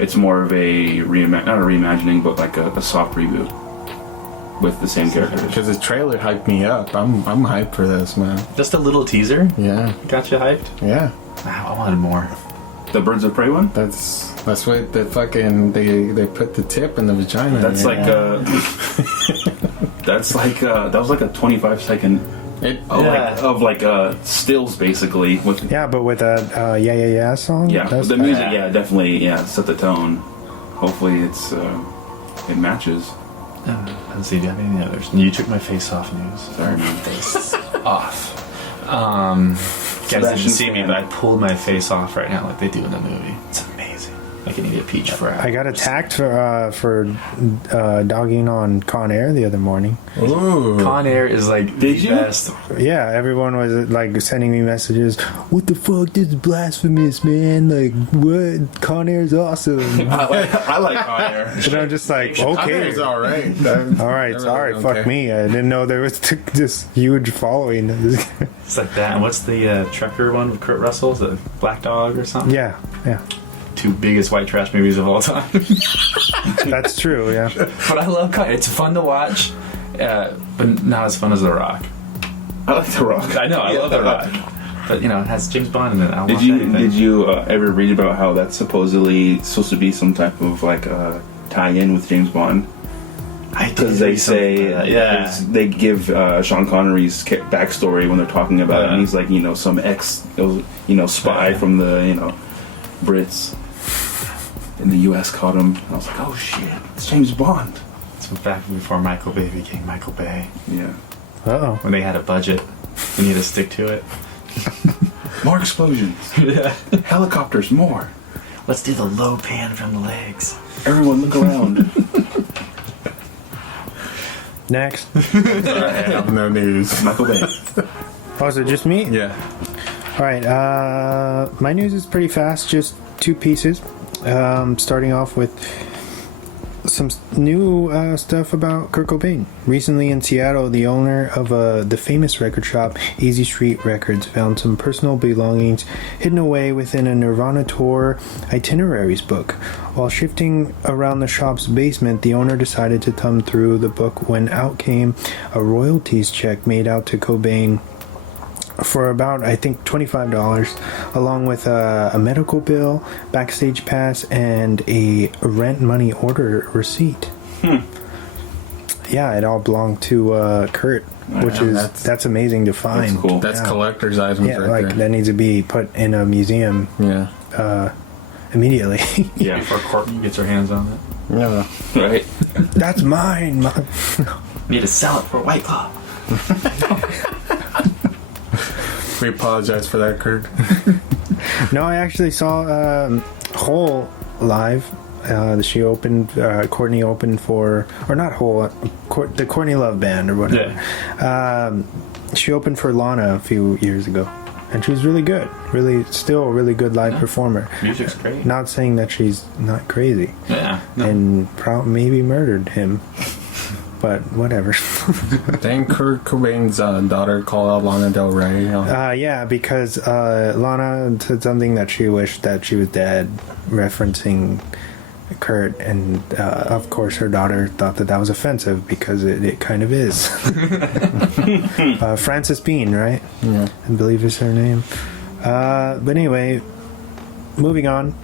it's more of a not a reimagining, but like a soft reboot with the same characters. Because the trailer hyped me up. I'm hyped for this, man. Just a little teaser? Yeah. Got you hyped? Yeah. Wow, I wanted more. The Birds of Prey one? That's what the fucking they put the tip in the vagina. That's like that was like a 25-second stills basically with but with that yeah song. Yeah, the music definitely set the tone. Hopefully it matches. Let's see, do you have any others? You took my face off news. Sorry, man. Face off. You guys didn't see me, but I pulled my face off right now like they do in the movie. It's amazing. Like an idiot peach for hours. I got attacked for dogging on Con Air the other morning. Ooh. Con Air is like the best. Yeah, everyone was like sending me messages. What the fuck? This is blasphemous, man. Like, what? Con Air's awesome. I like Con Air. And I'm just like, Con okay. Air's all right. All right, sorry. Fuck me. I didn't know there was this huge following. It's like that. And what's the trucker one with Kurt Russell? The Black Dog or something? Yeah. Two biggest white trash movies of all time. That's true, yeah. But I love Con Air. It's fun to watch, but not as fun as The Rock. I like The Rock. I know, I love The Rock. But, it has James Bond in it. I'll watch anything. Did you ever read about how that's supposedly supposed to be some type of like tie-in with James Bond? Because they say they give Sean Connery's backstory when they're talking about it, and he's like some ex spy from the Brits in the U.S. caught him. And I was like, oh shit, it's James Bond. It's back before Michael Bay became Michael Bay. Yeah. Uh-oh. When they had a budget, they need to stick to it. More explosions. Yeah. Helicopters, more. Let's do the low pan from the legs. Everyone look around. Next. I have no news. Michael Bay. Oh, is it just me? Yeah. All right. My news is pretty fast. Just 2 pieces. Starting off with some new stuff about Kurt Cobain. Recently in Seattle, the owner of the famous record shop, Easy Street Records, found some personal belongings hidden away within a Nirvana tour itineraries book. While shifting around the shop's basement, the owner decided to thumb through the book when out came a royalties check made out to Cobain for about, I think, $25, along with a medical bill, backstage pass, and a rent money order receipt. Yeah, it all belonged to Kurt, which that's amazing to find. That's cool. That's collector's items right there. That needs to be put in a museum immediately. Yeah, before Courtney gets her hands on it. Yeah. Right. That's mine. Need to sell it for a White Claw. We apologize for that, Kurt. No, I actually saw Hole live. She opened, Courtney opened for, or not Hole, the Courtney Love Band or whatever. Yeah. She opened for Lana a few years ago, and she was really good. Still a really good live performer. Music's great. Not saying that she's not crazy. Yeah. No. And maybe murdered him. But whatever. Dang, Kurt Cobain's daughter called out Lana Del Rey. Yeah, because Lana said something that she wished that she was dead, referencing Kurt, and of course her daughter thought that was offensive because it kind of is. Frances Bean, right? Yeah. I believe is her name. But anyway, moving on.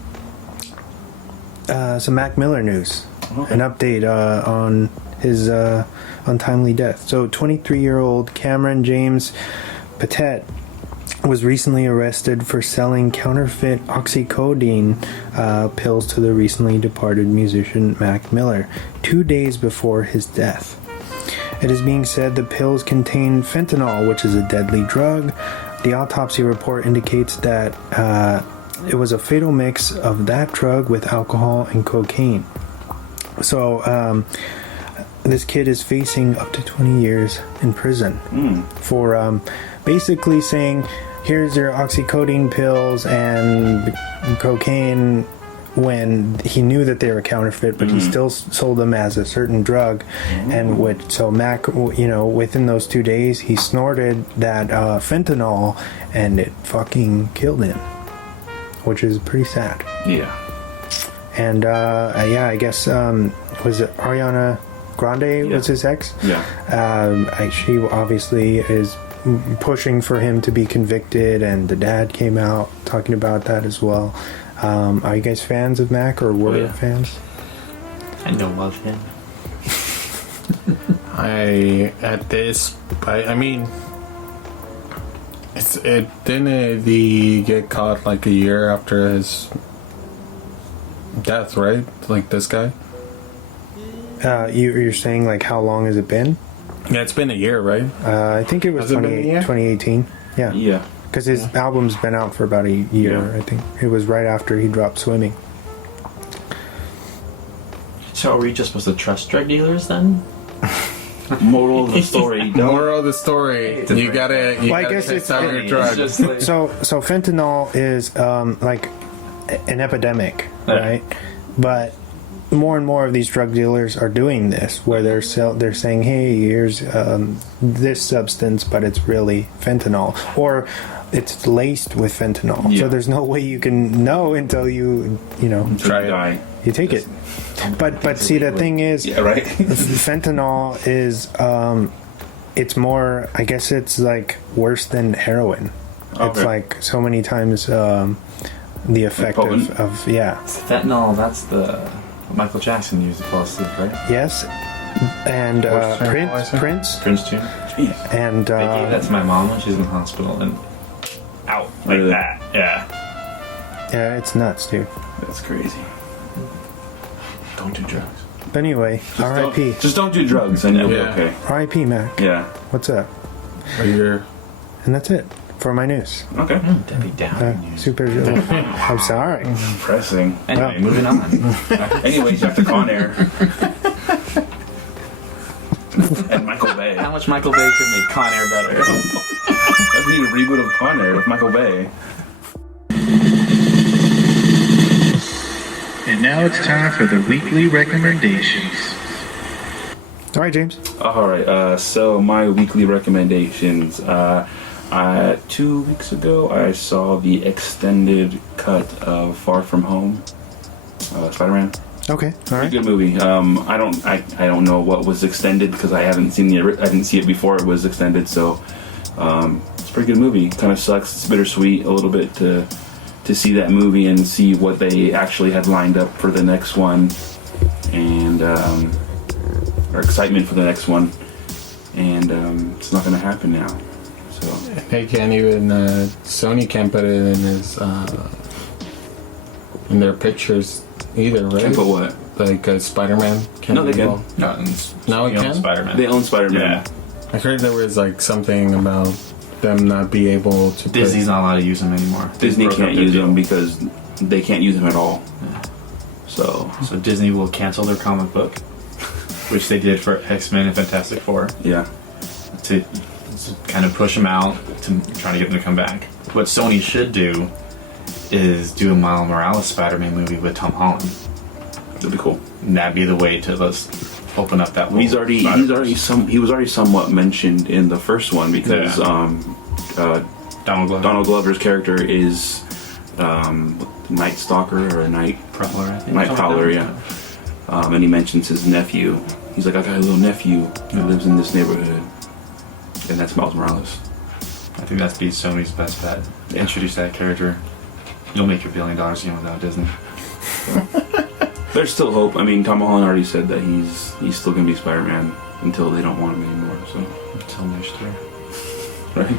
Some Mac Miller news. Okay. An update on his untimely death. So 23-year-old Cameron James Patet was recently arrested for selling counterfeit oxycodone pills to the recently departed musician Mac Miller 2 days before his death. It is being said the pills contain fentanyl, which is a deadly drug. The autopsy report indicates that it was a fatal mix of that drug with alcohol and cocaine. So this kid is facing up to 20 years in prison for basically saying, here's your oxycodone pills and cocaine, when he knew that they were counterfeit, but he still sold them as a certain drug. And so Mac, within those 2 days, he snorted that fentanyl, and it fucking killed him, which is pretty sad. Yeah. And yeah, I guess was it Ariana Grande was his ex? Yeah. She obviously is pushing for him to be convicted, and the dad came out talking about that as well. Are you guys fans of Mac, or were fans? I don't love him. I mean, didn't he get caught like a year after his death, right? Like this guy? You're saying like how long has it been? Yeah, it's been a year, right? I think it was 2018. Yeah. Yeah. Because his album's been out for about a year, I think. It was right after he dropped Swimming. So are we just supposed to trust drug dealers then? Moral of the story. Moral of the story. You gotta test out your drugs. Like, So fentanyl is like an epidemic, right? But more and more of these drug dealers are doing this, where they're saying, "Hey, here's this substance, but it's really fentanyl," or it's laced with fentanyl. Yeah. So there's no way you can know until you Try it. you take it. But see, the thing is, right. fentanyl is it's more, I guess it's like worse than heroin. It's like so many times the effect of fentanyl, that's the Michael Jackson used to fall asleep, right? yes, and Prince too. Jeez. and They gave that to my mom when she's in the hospital and out like Really? that. Yeah. yeah, it's nuts, dude. That's crazy. Don't do drugs. But anyway, R.I.P. Just don't do drugs and you'll be okay. R.I.P. Mac. Yeah. What's up? A year. And that's it for my news. Okay. Debbie Downer news. Super. I'm sorry. Depressing. Anyway, moving on. Anyways, you have to Con Air. And Michael Bay. How much Michael Bay could make Con Air better? Let's need a reboot of Con Air with Michael Bay. And now it's time for the weekly recommendations. All right, James. All right. So my weekly recommendations. 2 weeks ago, I saw the extended cut of Far From Home. Spider-Man. Okay. All right. Good movie. I don't know what was extended because I haven't seen I didn't see it before it was extended. So it's a pretty good movie. Kind of sucks. It's bittersweet a little bit to see that movie and see what they actually had lined up for the next one, and our excitement for the next one, and it's not going to happen now. So They can't even. Sony can't put it in his in their pictures either, right? can put what? Like Spider-Man. No, they can. Now it can? Spider-Man. They own Spider-Man. Yeah. I heard there was like something about them not be able to. Disney's not allowed to use them anymore. Disney Broke up can't their use deal. them because they can't use them at all. So Disney will cancel their comic book, which they did for X-Men and Fantastic Four, yeah. to kind of push them out, to try to get them to come back. What Sony should do is do a Miles Morales Spider-Man movie with Tom Holland. That'd be cool. And that'd be the way to let's open up that. He was already somewhat mentioned in the first one because Donald Glover's character is Night Stalker or Night Prowler, I think. Night Prowler, yeah. And he mentions his nephew. He's like, I got a little nephew that lives in this neighborhood, and that's Miles Morales. I think that's be Sony's best bet. Introduce that character. You'll make your $1 billion again without Disney. There's still hope. I mean, Tom Holland already said that he's still gonna be Spider-Man until they don't want him anymore. So Until next year. right.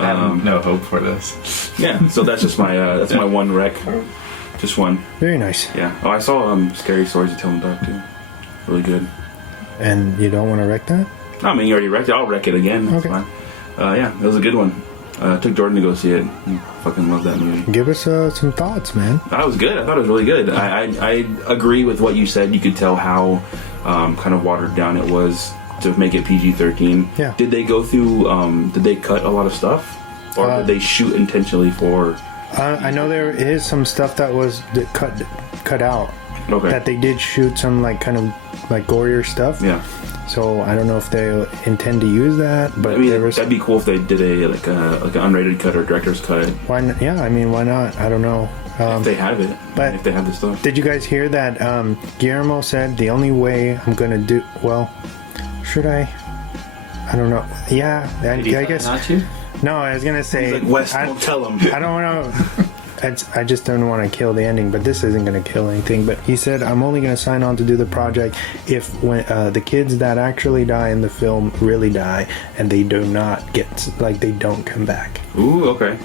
I have no hope for this. Yeah. So that's just my my one rec. Just one. Very nice. Yeah. Oh, I saw Scary Stories to Tell in the Dark too. Really good. And you don't want to wreck that? I mean, you already wrecked it. I'll wreck it again. That's Okay. fine. Yeah, it was a good one. Took Jordan to go see it. He fucking loved that movie. Give us some thoughts, man. That was good. I thought it was really good. I agree with what you said. You could tell how kind of watered down it was to make it PG-13. Yeah. Did they go through? Did they cut a lot of stuff, or did they shoot intentionally for? I know there is some stuff that was cut out. Okay. That they did shoot some like kind of like gorier stuff. Yeah. So I don't know if they intend to use that, but I mean, there was. that'd be cool if they did a like an unrated cut or director's cut. Why? Yeah, I mean, why not? I don't know. If they have it. but if they have the stuff. Did you guys hear that Guillermo said the only way I'm gonna do well? Should I don't know. Yeah, I guess not to. no. I was gonna say He's like, Wes, don't tell him. I don't know. I just don't want to kill the ending, but this isn't going to kill anything. But he said, I'm only going to sign on to do the project if when the kids that actually die in the film really die and they do not they don't come back. Ooh, okay.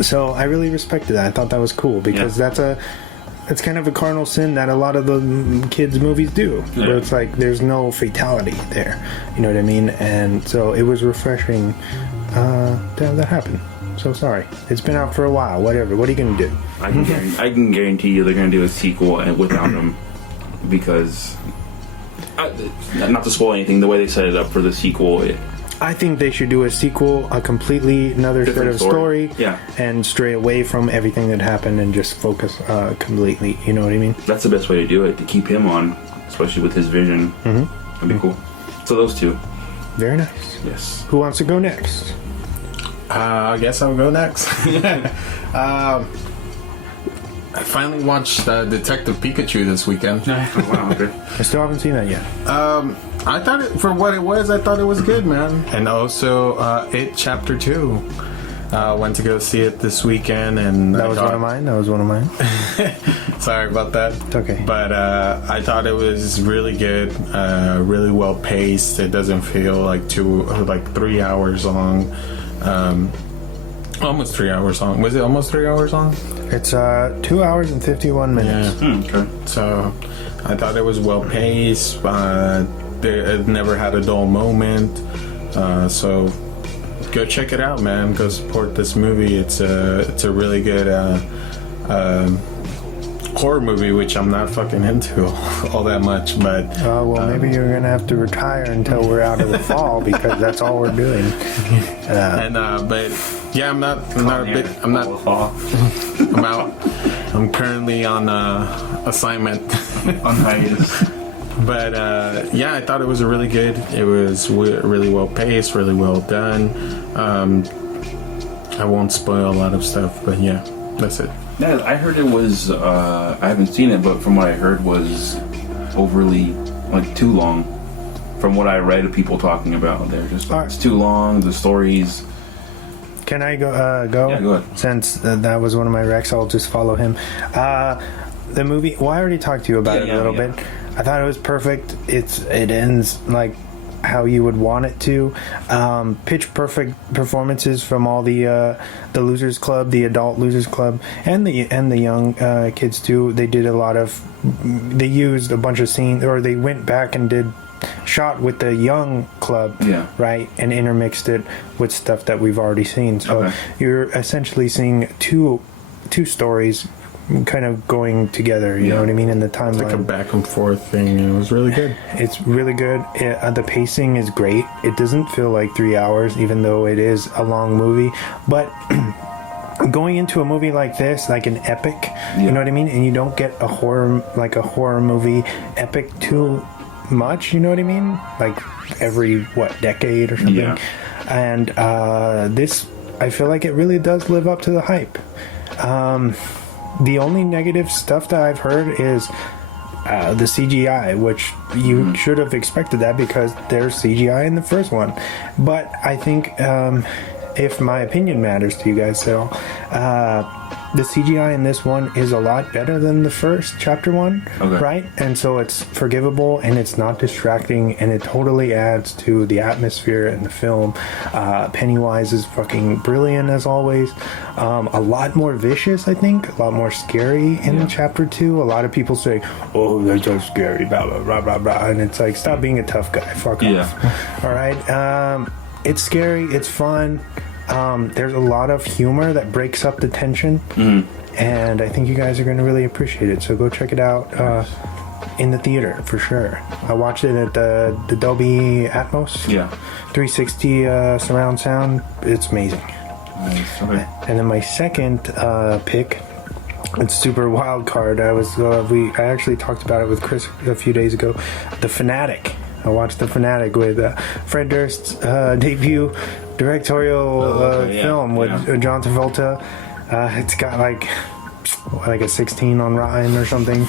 So I really respected that. I thought that was cool because it's kind of a cardinal sin that a lot of the kids' movies do. Yeah. Where it's like there's no fatality there. You know what I mean? And so it was refreshing to have that happen. So sorry. It's been out for a while. Whatever. What are you going to do? I can guarantee you they're going to do a sequel without him because, not to spoil anything, the way they set it up for the sequel. I think they should do a sequel, a completely another sort of story, and stray away from everything that happened and just focus completely. You know what I mean? That's the best way to do it, to keep him on, especially with his vision. That'd be cool. So those two. Very nice. Yes. Who wants to go next? I guess I'll go next. I finally watched Detective Pikachu this weekend. Oh, wow, okay. I still haven't seen that yet. I thought for what it was, I thought it was good, man. And also, It Chapter 2. Went to go see it this weekend, and That was one of mine. Sorry about that. It's okay. But I thought it was really good, really well paced. It doesn't feel like 3 hours long. Almost 3 hours long. Was it almost 3 hours long? It's 2 hours and 51 minutes. Yeah. Okay. So I thought it was well paced. It never had a dull moment. So go check it out, man. Go support this movie. It's a really good horror movie, which I'm not fucking into all that much. But maybe you're gonna have to retire until we're out of the fall because that's all we're doing. But yeah, I'm not I'm out. I'm currently on assignment On hiatus. But I thought it was really good. It was really well paced, really well done. I won't spoil a lot of stuff, but yeah, that's it. Yeah, I heard it was. I haven't seen it, but from what I heard was overly too long. From what I read of people talking about, they're just it's too long. The stories. Can I go? Yeah, go ahead. Since that was one of my recs, I'll just follow him. The movie. Well, I already talked to you about it a little bit. I thought it was perfect. It ends like how you would want it to. Pitch perfect performances from all the Losers Club, the adult Losers Club, and the young kids too. They did a lot of. They used a bunch of scenes, or they went back and shot with the young club, right, and intermixed it with stuff that we've already seen. So you're essentially seeing two stories kind of going together, you know what I mean, in the timeline. Like a back and forth thing. It was really good. It's really good. The pacing is great. It doesn't feel like 3 hours, even though it is a long movie. But going into a movie like this, like an epic, you know what I mean, and you don't get a horror movie epic too much, you know what I mean, like every decade or something. And this, I feel like it really does live up to the hype. The only negative stuff that I've heard is the CGI, which you should have expected that because there's CGI in the first one. But I think, if my opinion matters to you guys at all, the CGI in this one is a lot better than the first chapter one, right? And so it's forgivable and it's not distracting and it totally adds to the atmosphere in the film. Pennywise is fucking brilliant as always. A lot more vicious, I think, a lot more scary in chapter 2. A lot of people say, "Oh, they're so scary," blah blah blah blah blah, and it's like, stop being a tough guy, fuck off. All right, it's scary, it's fun. There's a lot of humor that breaks up the tension, and I think you guys are going to really appreciate it. So go check it out in the theater for sure. I watched it at the Dolby Atmos, 360 surround sound. It's amazing. Nice. Okay. And then my second pick, it's super wild card. I actually talked about it with Chris a few days ago. The Fanatic. I watched The Fanatic with Fred Durst's debut directorial film with John Travolta. It's got like a 16 on Rotten or something.